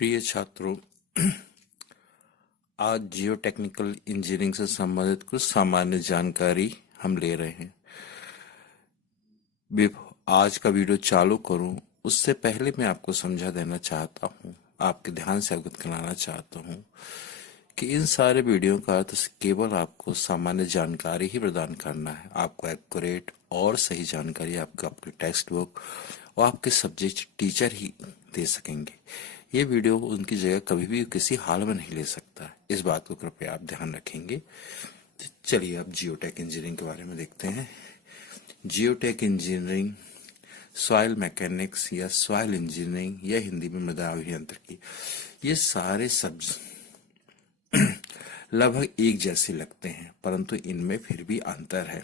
प्रिय छात्रों, आज जियो टेक्निकल इंजीनियरिंग से संबंधित कुछ सामान्य जानकारी हम ले रहे हैं। आज का वीडियो चालू करूं उससे पहले मैं आपको समझा देना चाहता हूं, आपके ध्यान से अवगत कराना चाहता हूं कि इन सारे वीडियो का अर्थ केवल आपको सामान्य जानकारी ही प्रदान करना है। आपको एक्यूरेट और सही जानकारी आपको आपके टेक्स्ट बुक और आपके सब्जेक्ट टीचर ही दे सकेंगे। ये वीडियो उनकी जगह कभी भी किसी हाल में नहीं ले सकता, इस बात को कृपया आप ध्यान रखेंगे। चलिए अब जियोटेक इंजीनियरिंग के बारे में देखते हैं। जियोटेक इंजीनियरिंग सॉइल मैकेनिक्स या सॉइल इंजीनियरिंग या हिंदी में मृदा अभियांत्रिकी, ये सारे शब्द लगभग एक जैसे लगते हैं, परंतु इनमें फिर भी अंतर है।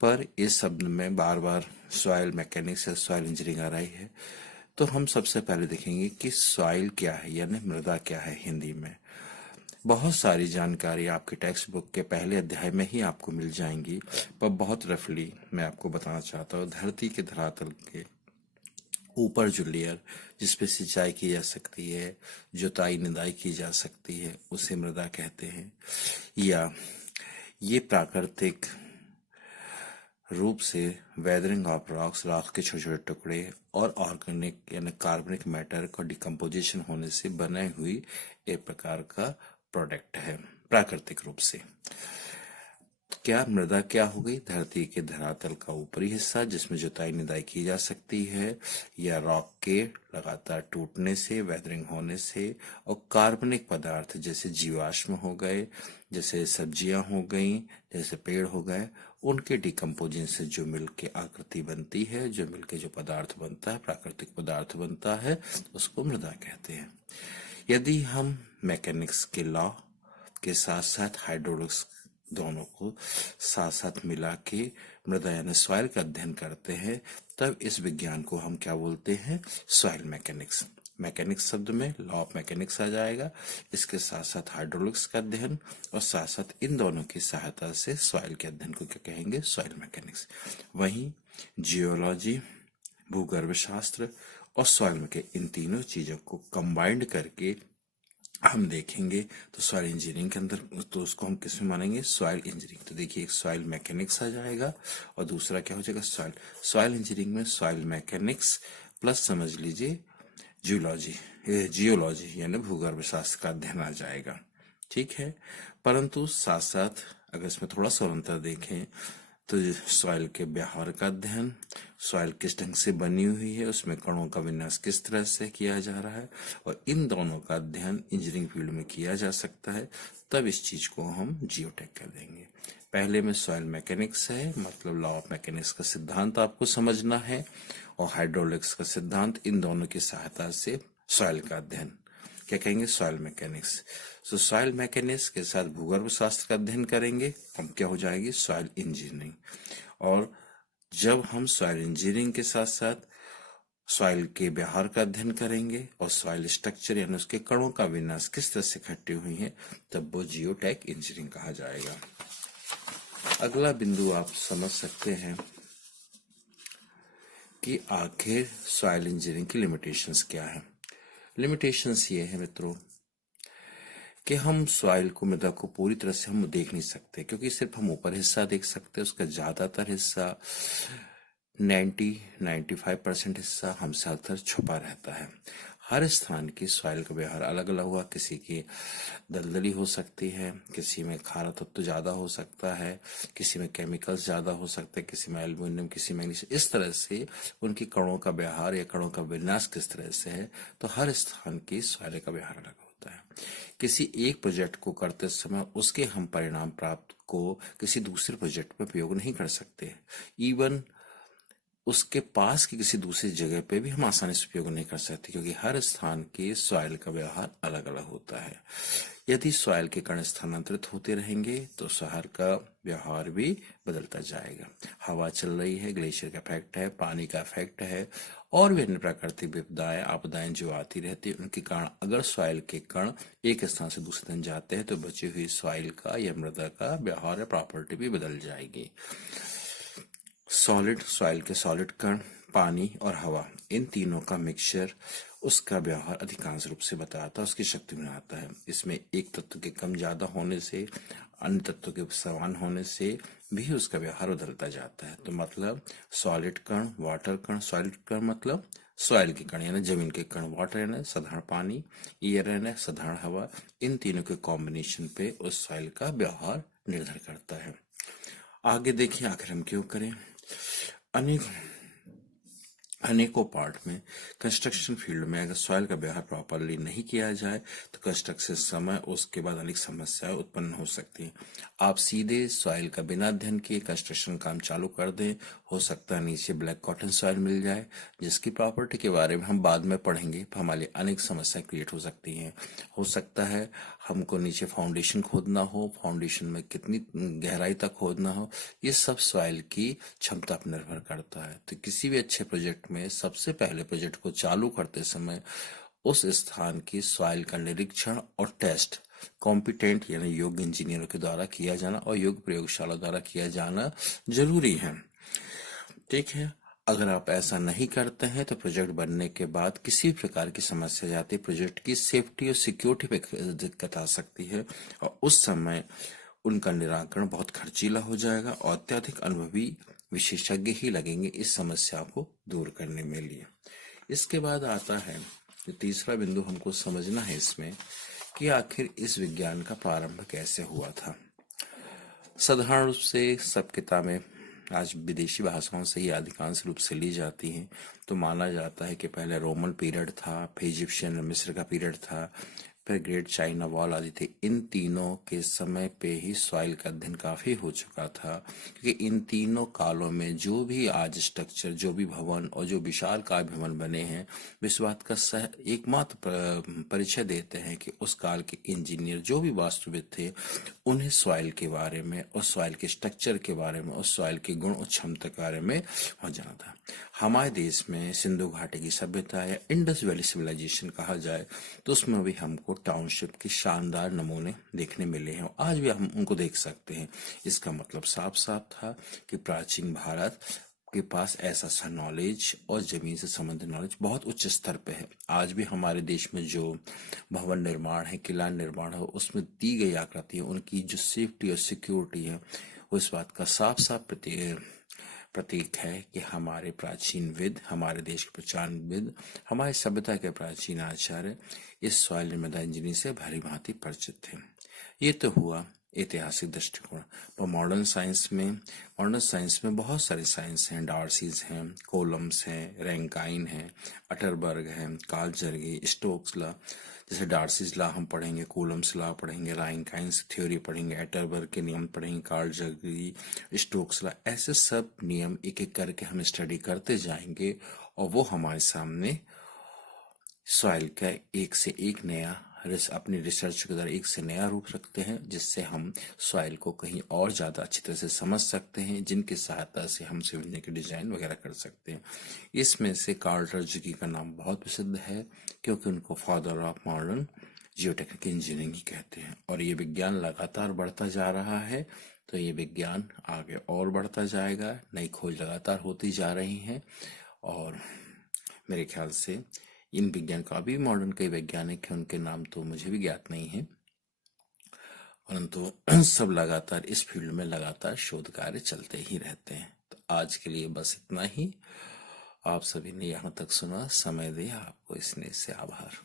पर इस शब्द में बार बार सॉइल मैकेनिक्स या सॉइल इंजीनियरिंग आ रही है, तो हम सबसे पहले देखेंगे कि सॉइल क्या है, यानी मृदा क्या है हिंदी में। बहुत सारी जानकारी आपके टेक्स्ट बुक के पहले अध्याय में ही आपको मिल जाएंगी, पर बहुत रफली मैं आपको बताना चाहता हूँ। धरती के धरातल के ऊपर जो लेयर जिसपे सिंचाई की जा सकती है, जुताई निदाई की जा सकती है, उसे मृदा कहते हैं। या ये प्राकृतिक रूप से वेदरिंग ऑफ रॉक्स, रॉक के छोटे छोटे टुकड़े और ऑर्गेनिक यानी कार्बनिक मैटर का डिकम्पोजिशन होने से बने हुई एक प्रकार का प्रोडक्ट है प्राकृतिक रूप से। क्या मृदा क्या हो गई? धरती के धरातल का ऊपरी हिस्सा जिसमें जुताई निदाई की जा सकती है, या रॉक के लगातार टूटने से, वेदरिंग होने से, और कार्बनिक पदार्थ जैसे जीवाश्म हो गए, जैसे सब्जियां हो गई, जैसे पेड़ हो गए, उनके डिकम्पोजिशन से जो मिलके आकृति बनती है, जो मिलके जो पदार्थ बनता है, प्राकृतिक पदार्थ बनता है, उसको मृदा कहते हैं। यदि हम मैकेनिक्स के लॉ के साथ साथ हाइड्रोलिक्स दोनों को साथ साथ मिला के मृदा यानी सॉइल का अध्ययन करते हैं, तब इस विज्ञान को हम क्या बोलते हैं? Soil mechanics. मैकेनिक्स शब्द में लॉ ऑफ मैकेनिक्स आ जाएगा, इसके साथ साथ हाइड्रोलिक्स का अध्ययन, और साथ साथ इन दोनों की सहायता से सॉइल के अध्ययन को क्या कहेंगे? Soil mechanics. वहीं जियोलॉजी, भूगर्भ शास्त्र और सॉइल के इन तीनों चीजों को कंबाइंड करके हम देखेंगे तो सॉइल इंजीनियरिंग के अंदर, तो उसको हम किस में मानेंगे? Soil engineering. तो देखिए, एक सॉइल मैकेनिक्स आ जाएगा और दूसरा क्या हो जाएगा? सॉइल इंजीनियरिंग में सॉइल मैकेनिक्स प्लस समझ लीजिए जियोलॉजी यानी भूगर्भ शास्त्र का अध्ययन आ जाएगा। ठीक है, परंतु साथ साथ अगर इसमें थोड़ा सा अंतर देखें तो सॉइल के व्यवहार का अध्ययन, सॉइल किस ढंग से बनी हुई है, उसमें कणों का विन्यास किस तरह से किया जा रहा है, और इन दोनों का अध्ययन इंजीनियरिंग फील्ड में किया जा सकता है, तब इस चीज को हम जियोटेक कर देंगे। पहले में सॉइल मैकेनिक्स है, मतलब लॉ ऑफ मैकेनिक्स का सिद्धांत आपको समझना है, और हाइड्रोलिक्स का सिद्धांत, इन दोनों की सहायता से सॉइल का अध्ययन क्या कहेंगे? Soil mechanics. तो सॉइल मैकेनिक्स के साथ भूगर्भ शास्त्र का अध्ययन करेंगे, हम क्या हो जाएगी? Soil engineering. और जब हम सॉइल इंजीनियरिंग के साथ साथ सॉइल के व्यवहार का अध्ययन करेंगे और सॉइल स्ट्रक्चर यानी उसके कणों का विन्यास किस तरह से इकट्ठी हुई है, तब वो जियोटेक इंजीनियरिंग कहा जाएगा। अगला बिंदु आप समझ सकते हैं कि आखिर सॉइल इंजीनियरिंग की लिमिटेशंस क्या है। लिमिटेशंस ये है मित्रों कि हम सॉइल को, मृदा को पूरी तरह से हम देख नहीं सकते, क्योंकि सिर्फ हम ऊपर हिस्सा देख सकते हैं। उसका ज्यादातर हिस्सा 90-95% हिस्सा हमसे अंदर छुपा रहता है। हर स्थान की सॉइल का व्यवहार अलग अलग हुआ, किसी की दलदली हो सकती है, किसी में खारा तत्व ज्यादा हो सकता है, किसी में केमिकल्स ज्यादा हो सकते हैं, किसी में एल्यूमिनियम, किसी में इस तरह से उनकी कणों का व्यवहार या कणों का विन्यास किस तरह से है, तो हर स्थान की सॉइल का व्यवहार अलग होता है। किसी एक प्रोजेक्ट को करते समय उसके हम परिणाम प्राप्त को किसी दूसरे प्रोजेक्ट में प्रयोग नहीं कर सकते। इवन उसके पास की किसी दूसरी जगह पे भी हम आसानी से उपयोग नहीं कर सकते, क्योंकि हर स्थान के सॉइल का व्यवहार अलग अलग होता है। यदि सॉइल के कण स्थानांतरित होते रहेंगे तो शहर का व्यवहार भी बदलता जाएगा। हवा चल रही है, ग्लेशियर का इफेक्ट है, पानी का इफेक्ट है, और भी अन्य प्राकृतिक विपदाएं, आपदाएं जो आती रहती है, उनके कारण अगर सॉइल के कण एक स्थान से दूसरे स्थान जाते हैं तो बची हुई सॉइल का या मृदा का व्यवहार या प्रॉपर्टी भी बदल जाएगी। सॉलिड सॉइल के सॉलिड कण, पानी और हवा, इन तीनों का मिक्सचर उसका व्यवहार अधिकांश रूप से बताता है, उसकी शक्ति बनाता है। इसमें एक तत्व के कम ज्यादा होने से, अन्य तत्वों के समान होने से भी उसका व्यवहार बदलता जाता है। तो मतलब सॉलिड कण, वाटर कण, सॉलिड कण मतलब सॉइल के कण यानी जमीन के कण, वाटर यानी साधारण पानी, एयर यानी साधारण हवा, इन तीनों के कॉम्बिनेशन पे उस सॉइल का व्यवहार निर्भर करता है। आगे देखिए आखिर हम क्यों करें। अनेक अनेकों पार्ट में कंस्ट्रक्शन फील्ड में अगर सॉइल का व्यवहार प्रॉपरली नहीं किया जाए तो कंस्ट्रक्शन समय उसके बाद अनेक समस्याएं उत्पन्न हो सकती हैं। आप सीधे सॉइल का बिना अध्ययन किए कंस्ट्रक्शन काम चालू कर दें, हो सकता है नीचे ब्लैक कॉटन सॉइल मिल जाए, जिसकी प्रॉपर्टी के बारे में हम बाद में पढ़ेंगे, तो हमारे लिए अनेक समस्याएं क्रिएट हो सकती हैं। हो सकता है हमको नीचे फाउंडेशन खोदना हो, फाउंडेशन में कितनी गहराई तक खोदना हो, ये सब सॉइल की क्षमता पर निर्भर करता है। तो किसी भी अच्छे प्रोजेक्ट में सबसे पहले प्रोजेक्ट को चालू करते समय उस स्थान की सॉइल का निरीक्षण और टेस्ट कॉम्पिटेंट यानी योग्य इंजीनियरों के द्वारा किया जाना और योग्य प्रयोगशाला द्वारा किया जाना जरूरी है। ठीक है, अगर आप ऐसा नहीं करते हैं तो प्रोजेक्ट बनने के बाद किसी प्रकार की समस्या जाती है, प्रोजेक्ट की सेफ्टी और सिक्योरिटी पे दिक्कत आ सकती है और उस समय उनका निराकरण बहुत खर्चीला हो जाएगा और अत्यधिक अनुभवी विशेषज्ञ ही लगेंगे इस समस्या को दूर करने में लिए। इसके बाद आता है जो तीसरा बिंदु हमको समझना है इसमें कि आखिर इस विज्ञान का प्रारंभ कैसे हुआ था। साधारण रूप से सब किताबें आज विदेशी भाषाओं से ही अधिकांश रूप से ली जाती हैं, तो माना जाता है कि पहले रोमन पीरियड था, फिर इजिप्शियन मिस्र का पीरियड था, फिर ग्रेट चाइना वॉल आदि थे। इन तीनों के समय पे ही सॉइल का अध्ययन काफी हो चुका था, क्योंकि इन तीनों कालों में जो भी आज स्ट्रक्चर, जो भी भवन और जो विशाल काय भवन बने हैं, इस बात का एकमात्र परिचय देते हैं कि उस काल के इंजीनियर जो भी वास्तुविद थे उन्हें सॉइल के बारे में और सॉइल के स्ट्रक्चर के बारे में और सॉइल के गुण और क्षमता के बारे में हो जाना था। हमारे देश में सिंधु घाटी की सभ्यता या इंडस वैली सिविलाइजेशन कहा जाए तो उसमें भी हमको टाउनशिप के शानदार नमूने देखने मिले हैं, आज भी हम उनको देख सकते हैं। इसका मतलब साफ साफ था कि प्राचीन भारत के पास ऐसा सा नॉलेज और जमीन से संबंधित नॉलेज बहुत उच्च स्तर पे है। आज भी हमारे देश में जो भवन निर्माण है, किला निर्माण है, उसमें दी गई आकृति है, उनकी जो सेफ्टी और सिक्योरिटी है, उस बात का साफ साफ प्रतीक है कि हमारे प्राचीन विद, हमारे देश के प्राचीन विद, हमारी सभ्यता के प्राचीन आचार्य इस सॉइल निर्माण इंजीनियरिंग से भली भांति परिचित थे। ये तो हुआ ऐतिहासिक दृष्टिकोण। पर मॉडर्न साइंस में बहुत सारे साइंस हैं, डार्सीज हैं, कोलम्स हैं, रैंकाइन हैं, अटरबर्ग हैं, कार्ल जर्गे, स्टोक्स लॉ। जैसे डार्सीज लॉ हम पढ़ेंगे, कोलम्स लॉ पढ़ेंगे, रैंकाइन्स थ्योरी पढ़ेंगे, अटरबर्ग के नियम पढ़ेंगे, कार्ल जर्गे, स्टोक्स लॉ, ऐसे सब नियम एक एक करके हम स्टडी करते जाएंगे और वो हमारे सामने सॉइल का एक से एक नया अपनी रिसर्च के द्वारा एक से नया रूप रखते हैं, जिससे हम सॉइल को कहीं और ज्यादा अच्छी तरह से समझ सकते हैं, जिनकी सहायता से हम सिविल इंजीनियरिंग की डिजाइन वगैरह कर सकते हैं। इसमें से कार्ल जर्गे का नाम बहुत प्रसिद्ध है क्योंकि उनको father of modern geotechnical engineering कहते हैं। और ये विज्ञान लगातार बढ़ता जा रहा है, तो ये विज्ञान आगे और बढ़ता जाएगा, नई खोज लगातार होती जा रही हैं और मेरे ख्याल से इन विज्ञान का भी मॉडर्न कई वैज्ञानिक हैं, उनके नाम तो मुझे भी ज्ञात नहीं है, परंतु सब लगातार इस फील्ड में लगातार शोध कार्य चलते ही रहते हैं। तो आज के लिए बस इतना ही। आप सभी ने यहाँ तक सुना, समय दिया, आपको इसने से आभार।